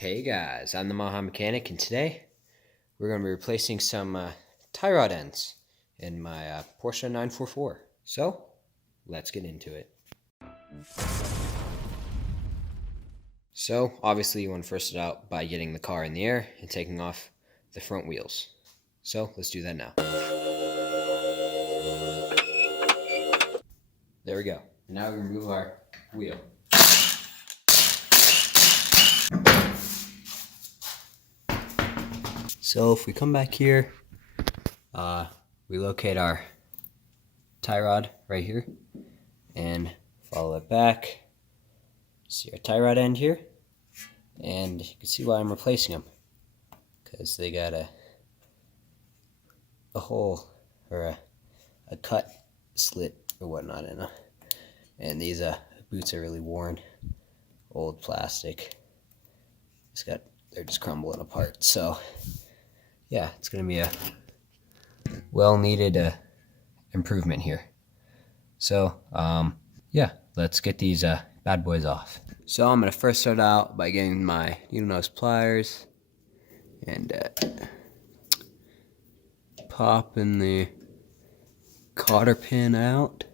Hey guys, I'm the Maha Mechanic, and today we're going to be replacing some tie rod ends in my Porsche 944. So, let's get into it. So, obviously you want to first start out by getting the car in the air and taking off the front wheels. So, let's do that now. There we go. Now we remove our wheel. So if we come back here, we locate our tie rod right here and follow it back. See our tie rod end here, and you can see why I'm replacing them, because they got a hole or a cut slit or whatnot in them. And these boots are really worn, old plastic. They're just crumbling apart. So yeah, it's gonna be a well-needed improvement here. So yeah, let's get these bad boys off. So I'm gonna first start out by getting my needle nose pliers and popping the cotter pin out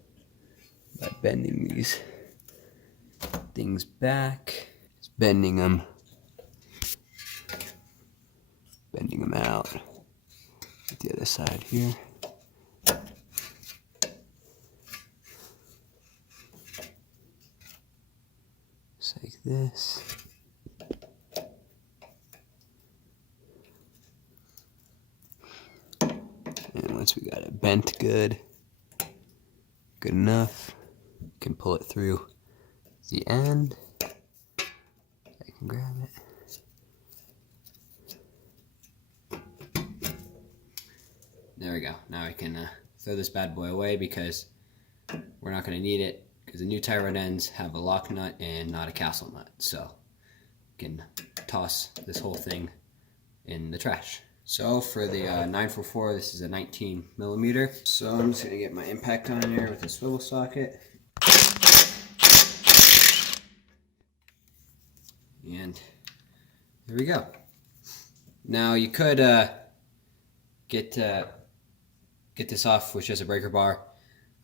by bending these things back, just bending them out. Get the other side here. Just like this. And once we got it bent good enough, you can pull it through the end. I can grab it. There we go. Now I can throw this bad boy away because we're not going to need it, because the new tie rod ends have a lock nut and not a castle nut. So we can toss this whole thing in the trash. So for the 944, this is a 19 millimeter. So I'm just going to get my impact on here with a swivel socket. And there we go. Now you could get this off with just a breaker bar.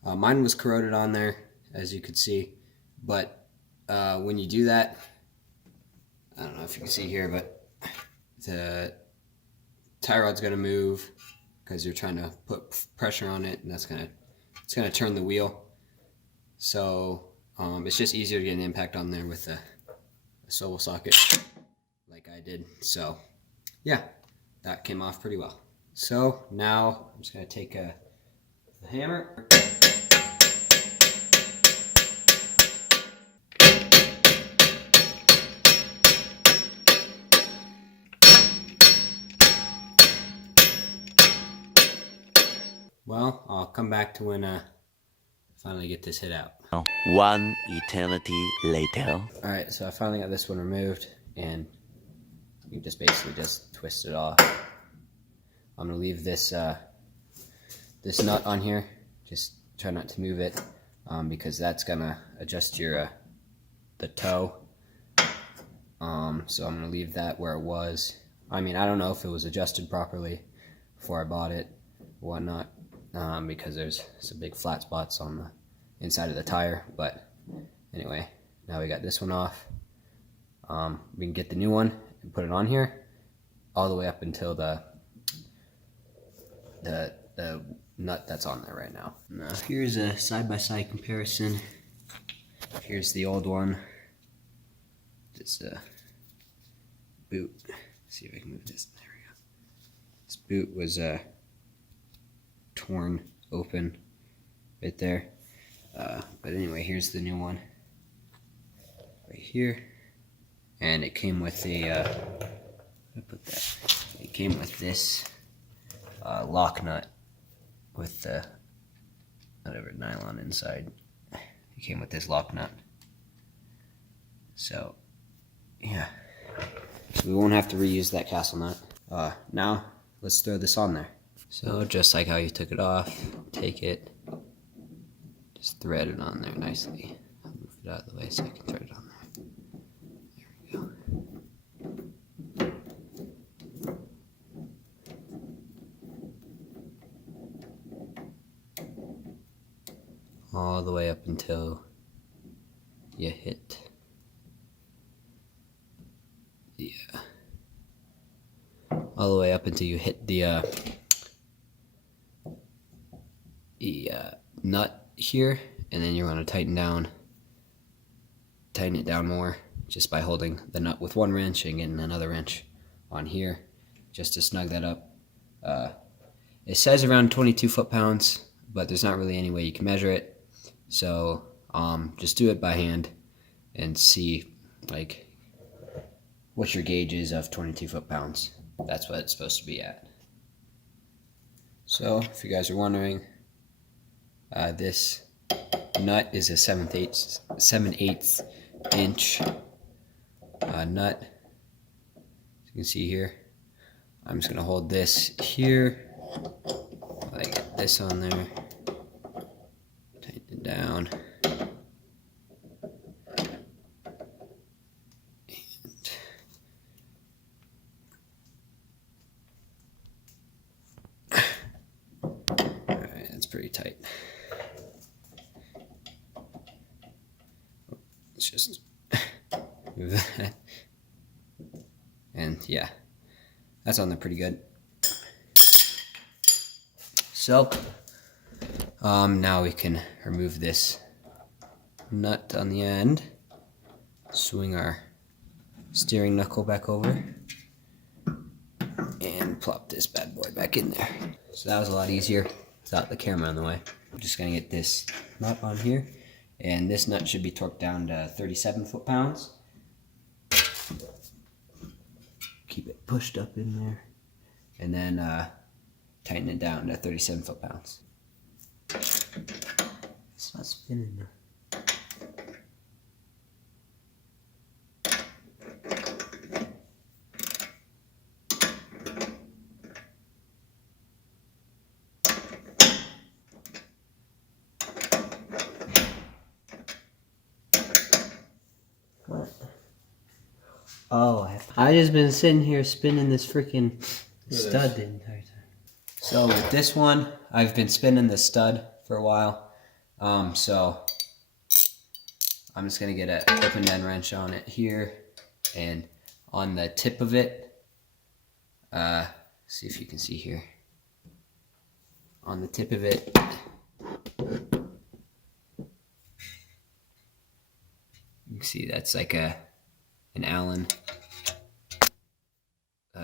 Mine was corroded on there, as you could see, but when you do that, I don't know if you can see here, but the tie rod's going to move because you're trying to put pressure on it, and it's going to turn the wheel. So it's just easier to get an impact on there with a swivel socket like I did. So yeah, that came off pretty well. So now I'm just going to take the hammer. Well, I'll come back to when I finally get this hit out. One eternity later. Alright, so I finally got this one removed, and you just basically just twist it off. I'm going to leave this this nut on here. Just try not to move it, because that's going to adjust your the toe. So I'm going to leave that where it was. I mean, I don't know if it was adjusted properly before I bought it or whatnot, because there's some big flat spots on the inside of the tire. But anyway, now we got this one off. We can get the new one and put it on here all the way up until the nut that's on there right now. Now here's a side-by-side comparison. Here's the old one. This boot. Let's see if I can move this. There we go. This boot was torn open right there. But anyway, here's the new one right here, and it came with the it came with this lock nut with the whatever nylon inside. It came with this lock nut. So yeah, so we won't have to reuse that castle nut. Now let's throw this on there. So just like how you took it off, take it, just thread it on there nicely. I'll move it out of the way so I can thread it on there. There we go. all the way up until you hit, all the way up until you hit the nut here, and then you want to tighten it down more just by holding the nut with one wrench and getting another wrench on here just to snug that up. It says around 22 foot-pounds, but there's not really any way you can measure it, so just do it by hand and see like what your gauge is of 22 foot-pounds. That's what it's supposed to be at. So if you guys are wondering, this nut is a 7/8 inch nut. As you can see here, I'm just gonna hold this here. I get this on there, tighten it down, alright, that's pretty tight. Let's just move that, and yeah, that's on there pretty good. So, now we can remove this nut on the end, swing our steering knuckle back over, and plop this bad boy back in there. So that was a lot easier without the camera on the way. I'm just gonna get this nut on here, and this nut should be torqued down to 37 foot-pounds. Keep it pushed up in there, and then tighten it down to 37 foot-pounds. It's not spinning now. What? Oh, I just been sitting here spinning this freaking stud the entire time. So with this one, I've been spinning the stud for a while. So I'm just gonna get an open end wrench on it here, and on the tip of it, see if you can see here. On the tip of it, you can see that's like an Allen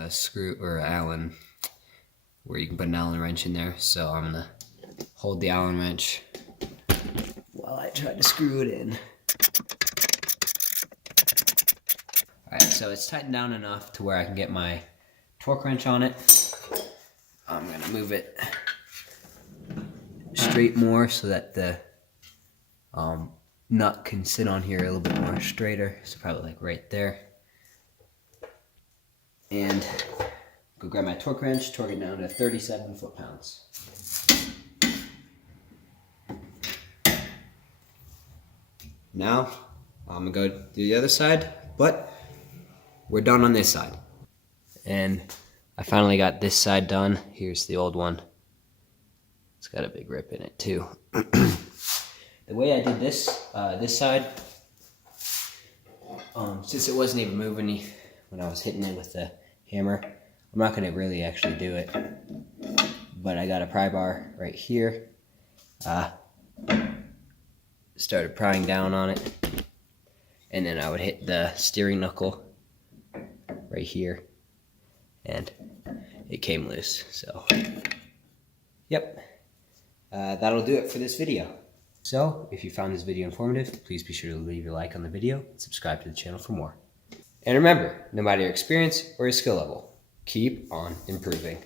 screw, or Allen, where you can put an Allen wrench in there. So I'm gonna hold the Allen wrench while I try to screw it in. Alright, so it's tightened down enough to where I can get my torque wrench on it. I'm gonna move it straight more so that the nut can sit on here a little bit more straighter. So probably like right there. And go grab my torque wrench, torque it down to 37 foot-pounds. Now, I'm gonna go do the other side, but we're done on this side. And I finally got this side done. Here's the old one. It's got a big rip in it too. The way I did this, this side, since it wasn't even moving when I was hitting it with the hammer, I'm not gonna really actually do it. But I got a pry bar right here. Started prying down on it, and then I would hit the steering knuckle right here, and it came loose. So, yep, that'll do it for this video. So, if you found this video informative, please be sure to leave a like on the video and subscribe to the channel for more. And remember, no matter your experience or your skill level, keep on improving.